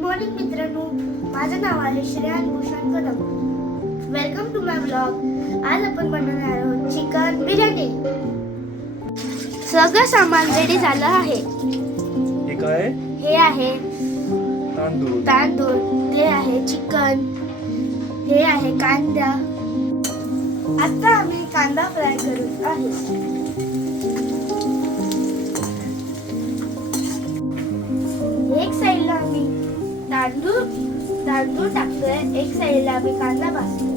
Morning मित्रांनो, माझं नाव आहे Shreyan Bhushan Kadam. Welcome to my blog. आज आपण बनवणार आहोत चिकन बिर्याणी. सगळं सामान रेडी झालं आहे. हे काय? हे आहे तांदूळ, ते आहे चिकन, हे आहे कांदा. आता आम्ही कांदा फ्राय करत आहे. एक साईडला आम्ही तांदूळ टाकतोय, एक साईडला आम्ही कांदा भाजतोय.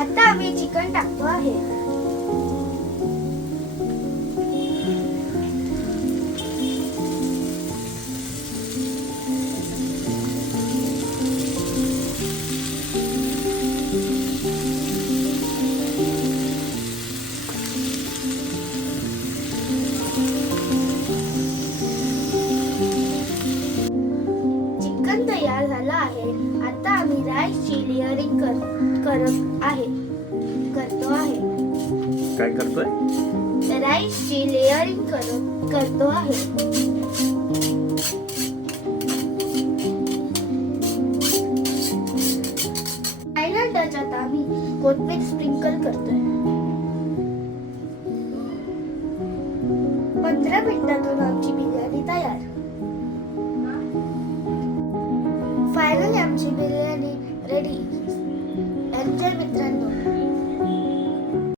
आता आम्ही चिकन टाकतो आहे. चिकन तयार झालं आहे. आता आम्ही राईसची लेयरिंग करतो आहे. काय करतोय? राईसची लेयरिंग करतो आहे. फायनल टचात आम्ही कोथिंबीर स्प्रिंकल करतोय. 15 मिनिटातून आमची बिर्याणी तयार. फायनली आमची बिर्याणी रेडी.